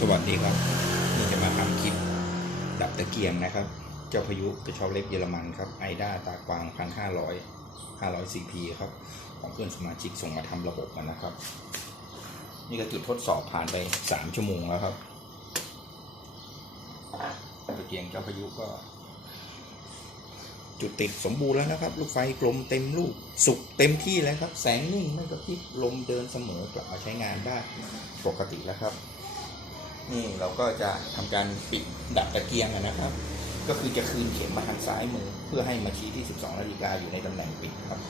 สวัสดีครับนี่จะมาทำคลิปดับตะเกียงนะครับ เจ้าพายุกระช้าเล็บเยอรมันครับไอด้าตากวางพันห้าร้อยห้าร้อยซีพีครับ ของเพื่อนสมาชิกส่งมาทำระบบมานะครับ นี่ก็จุดทดสอบผ่านไปสามชั่วโมงแล้วครับตะเกียงเจ้าพายุก็ จุดติดสมบูรณ์แล้วนะครับ ลูกไฟกลมเต็มลูกสุกเต็มที่แล้วครับ แสงนิ่งไม่กระพริบลมเดินเสมอกลับมาใช้งานได้ปกติแล้วครับ นี่เราก็จะทำการปิดดับตะเกียงนะครับ ก็คือจะคืนเข็มมาทางซ้ายมือ เพื่อให้มาชี้ที่ 12 นาฬิกาอยู่ในตำแหน่งปิดครับ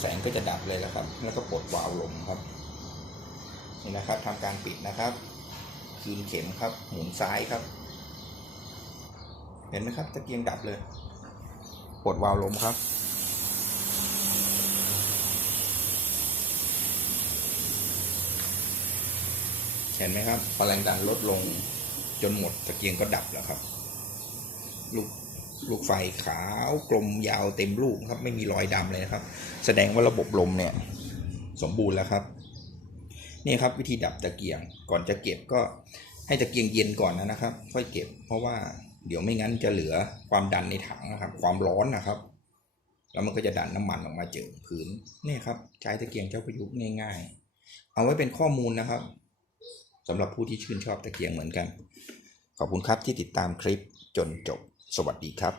แสงก็จะดับเลยแล้วครับ แล้วก็ปลดวาล์วลมครับ นี่นะครับทำการปิดนะครับ คืนเข็มครับ หมุนซ้ายครับ เห็นไหมครับ ตะเกียงดับเลย ปลดวาล์วลมครับ เห็นไหมครับพลังดันลดลงจนหมดตะเกียงก็ดับแล้วครับ ลูกลูกไฟขาวกลมยาวเต็มลูกครับ ไม่มีรอยดำเลยนะครับ แสดงว่าระบบลมเนี่ย สมบูรณ์แล้วครับนี่ครับวิธีดับตะเกียงก่อนจะเก็บก็ให้ตะเกียงเย็นก่อนนะครับ ค่อยเก็บ เพราะว่าเดี๋ยวไม่งั้นจะเหลือความดันในถังนะครับ ความร้อนนะครับ แล้วมันก็จะดันน้ำมันออกมาเจอพื้นนี่ครับ ใช้ตะเกียงเจ้าประยุกต์ง่าย ๆ เอาไว้เป็นข้อมูลนะครับ สำหรับผู้ที่ชื่นชอบตะเกียงเหมือนกัน ขอบคุณครับที่ติดตามคลิปจนจบ สวัสดีครับ